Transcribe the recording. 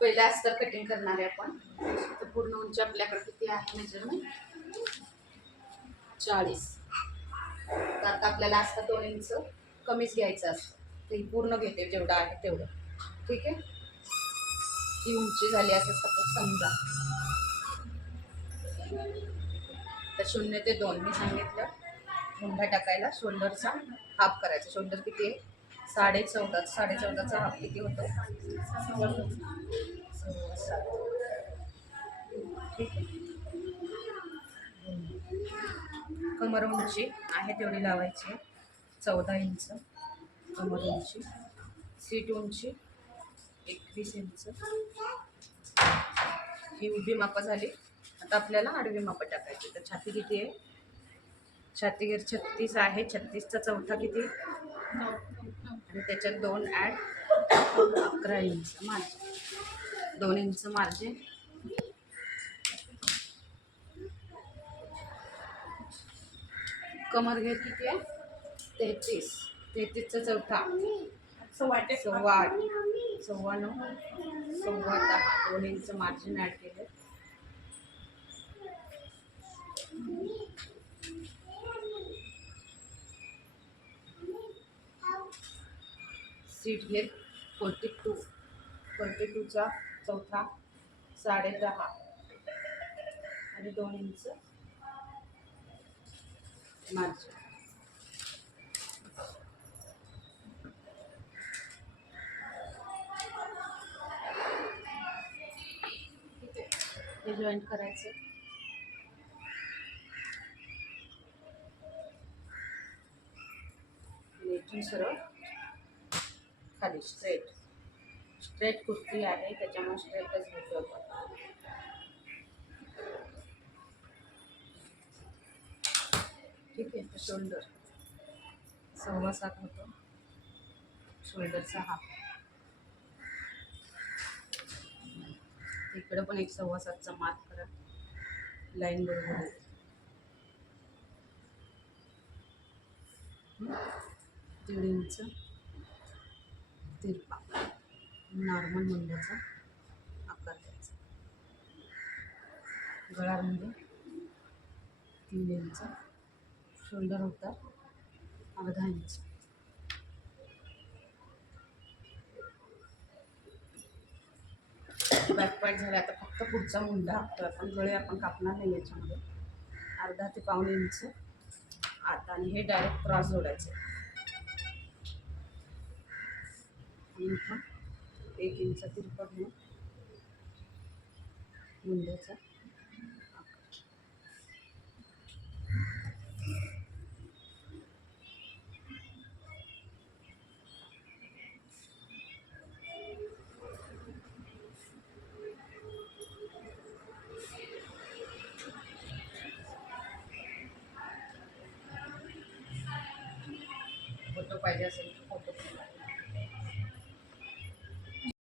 पहिले अस्तर कटिंग करणार आहे आपण. तर पूर्ण उंची आपल्याकडे किती आहे मेजरमेंट? 40. तर आता आपल्याला अस्तर 2 इंच कमीच घ्यायचं असतं. ते पूर्ण घेते जेवढं आहे तेवढं. ठीक आहे. ही उंची झाली असं सपोज समजा. तर 0 ते 2 मी सांगितलं मुंढा टाकायला. शोल्डरचा हाफ करायचा. शोल्डर किती आहे? 14.5. 14.5चा हाफ किती होतो? 7. ठीक आहे. कमर उंची आहे तेवढी लावायची. 14 इंच कमर उंची. सीट उंची 21 इंच. ही उभी मापं झाली. आता आपल्याला आडवी मापं टाकायची. तर छाती किती आहे? छाती 36 आहे. 36चा चौथा किती? आणि त्याच्यात 2 add 11 inch margin. 2 inch margin. कमर घेर किती आहे? 33. 33चा चौथा 8.25. 9.25. 10. 2 इंच मार्जिन ॲड केले. सीट घेर 42. 42चा चौथा 10.5 आणि 2 इंच मार्जिन. हे जॉईंट करायचं. इथून सरळ खाली स्ट्रेट कुर्ती आहे त्याच्यामुळे स्ट्रेटच घेतो आपण. ठीक आहे. तर शोल्डर 7.25 होतो. शोल्डरचा हाफ. इकडं पण एक 7.25चा मार्क करा. लाईन बरोबर आहे. 1.5 इंच तिरपा नॉर्मल मुंड्याचा आकार द्यायचा. गळामध्ये 3 इंच. शोल्डर होता 1/2 इंच. बॅक पार्ट झाला. आता फक्त पुढचा मुंडा टाकतो आपण. गळे आपण कापणार नाही याच्यामध्ये. 1/2 ते 1.5 इंच आता. आणि हे डायरेक्ट क्रॉस जोडायचे. आणि इथं 1 इंच तिरपा घेऊन मुंड्याचा फोटो पाहिजे असेल तर फोटो